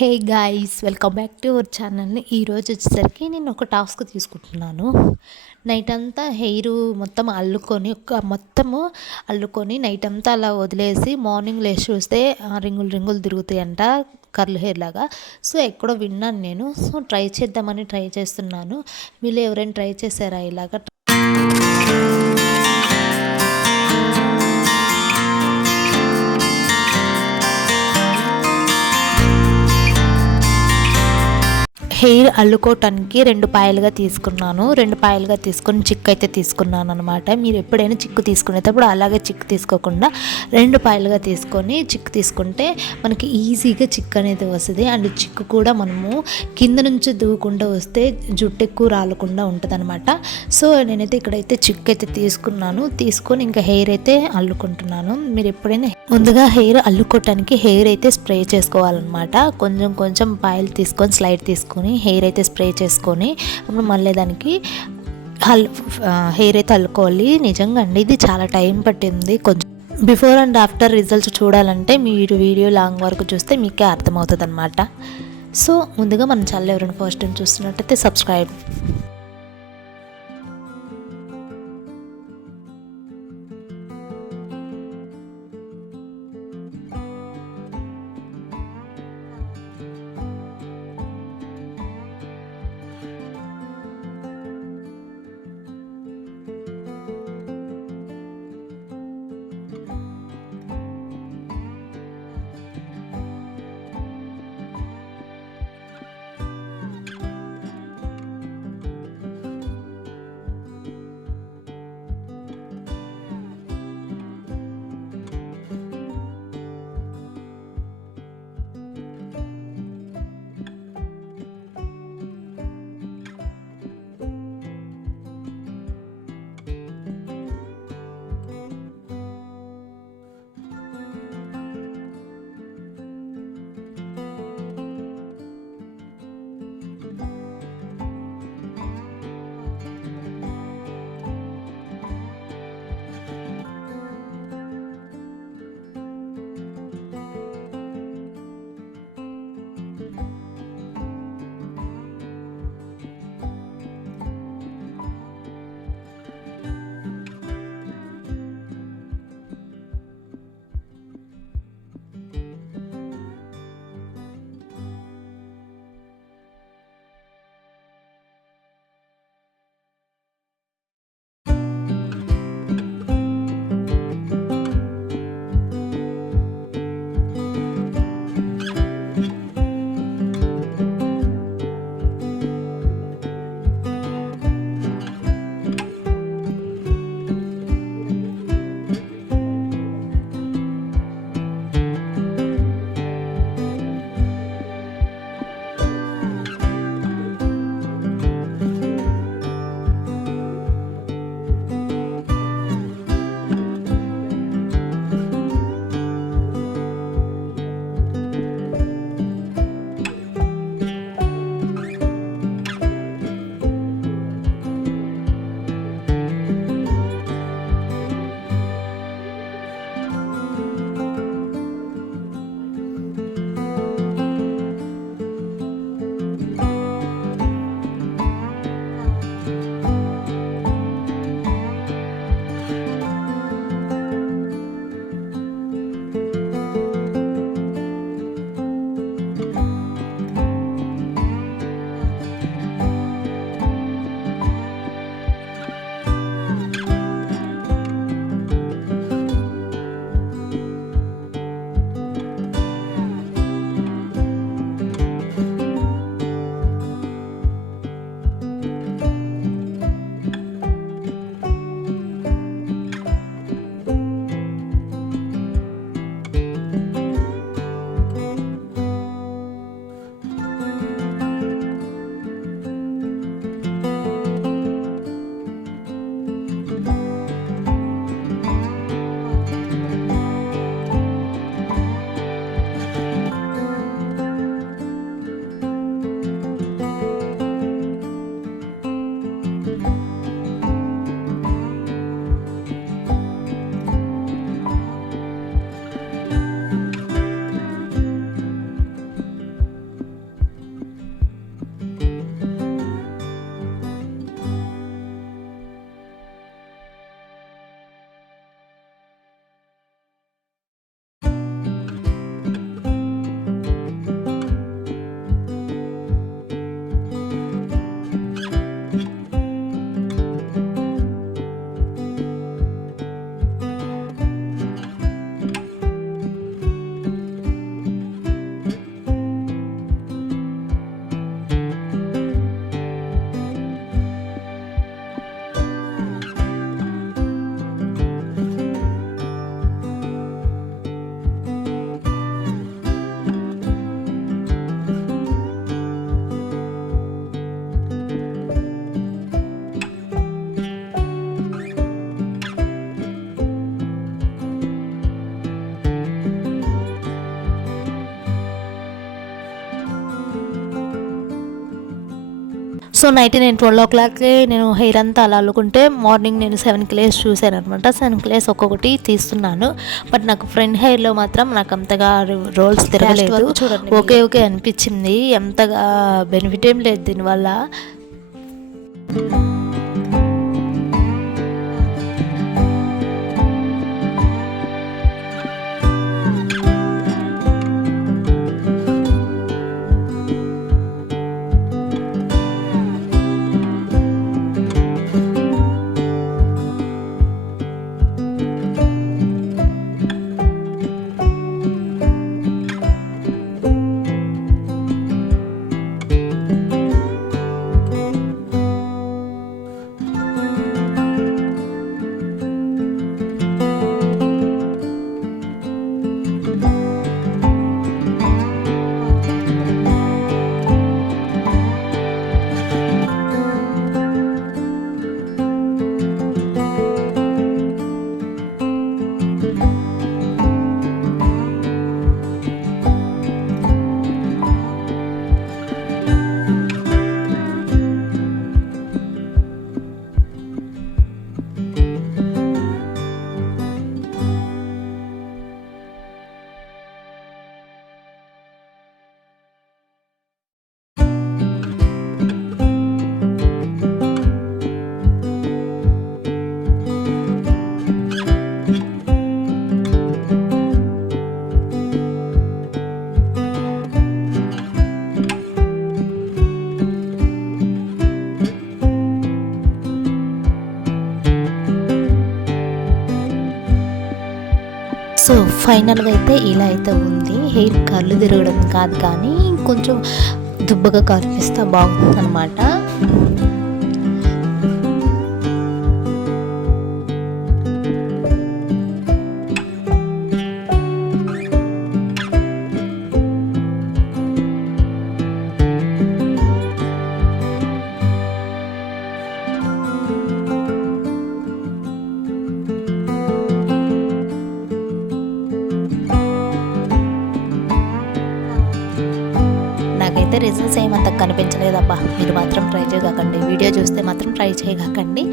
Hey guys, welcome back to our channel. ఈరోజు వచ్చేసరికి నేను ఒక టాస్క్ తీసుకుంటున్నాను. నైట్ అంతా హెయిర్ మొత్తం అల్లుకొని నైట్ అంతా అలా వదిలేసి మార్నింగ్ లేచి చూస్తే రింగులు రింగులు తిరుగుతాయంట, కర్ల్ హెయిర్ లాగా. సో ఎక్కడో విన్నాను నేను. సో ట్రై చేద్దామని ట్రై చేస్తున్నాను. మీరు ఎవరైనా ట్రై చేశారా ఇలాగా? హెయిర్ అల్లుకోవటానికి 2 పాయలుగా తీసుకున్నాను. 2 పాయలుగా తీసుకొని చిక్కు అయితే తీసుకున్నాను అనమాట. మీరు ఎప్పుడైనా చిక్కు తీసుకునేటప్పుడు అలాగే చిక్కు తీసుకోకుండా 2 పాయలుగా తీసుకొని చిక్కు తీసుకుంటే మనకి ఈజీగా చిక్కు అనేది వస్తుంది. అండ్ చిక్కు కూడా మనము కింద నుంచి దూకుండా వస్తే జుట్టు ఎక్కువ రాలకుండా ఉంటుంది అనమాట. సో నేనైతే ఇక్కడైతే చిక్కు అయితే తీసుకొని ఇంకా హెయిర్ అయితే అల్లుకుంటున్నాను. మీరు ఎప్పుడైనా ముందుగా హెయిర్ అల్లుకోవటానికి హెయిర్ అయితే స్ప్రే చేసుకోవాలన్నమాట. కొంచెం కొంచెం పాయలు తీసుకొని స్లైడ్ తీసుకొని హెయిర్ అయితే స్ప్రే చేసుకొని అప్పుడు మళ్ళీ దానికి హెయిర్ అయితే అల్లుకోవాలి. నిజంగా అండి ఇది చాలా టైం పట్టింది. కొంచెం బిఫోర్ అండ్ ఆఫ్టర్ రిజల్ట్స్ చూడాలంటే మీరు వీడియో లాంగ్ వరకు చూస్తే మీకే అర్థమవుతుంది అనమాట. సో ముందుగా మన ఛానల్ ఎవరైనా ఫస్ట్ టైం చూస్తున్నట్టయితే సబ్స్క్రైబ్. సో నైట్ నేను 12 o'clockకే నేను హెయిర్ అంతా అలా అల్లుకుంటే మార్నింగ్ నేను 7కి లేసి చూశాను అనమాట. 7కి లేసి ఒక్కొక్కటి తీస్తున్నాను. బట్ నాకు ఫ్రంట్ హెయిర్లో మాత్రం నాకు అంతగా రోల్స్ తిరగలేదు. చూడండి, ఓకే అనిపించింది. ఎంతగా బెనిఫిట్ ఏం లేదు దీనివల్ల. సో ఫైనల్గా అయితే ఇలా అయితే ఉంది. హెయిర్ కర్లు తిరగడం కాదు కానీ కొంచెం దుబ్బగా కనిపిస్తా బాగుంది అనమాట. నాకైతే రిజల్ట్స్ ఏమంత కనిపించలేదబ్బా. మీరు మాత్రం ట్రై చేయకండి, వీడియో చూస్తే మాత్రం ట్రై చేయకండి.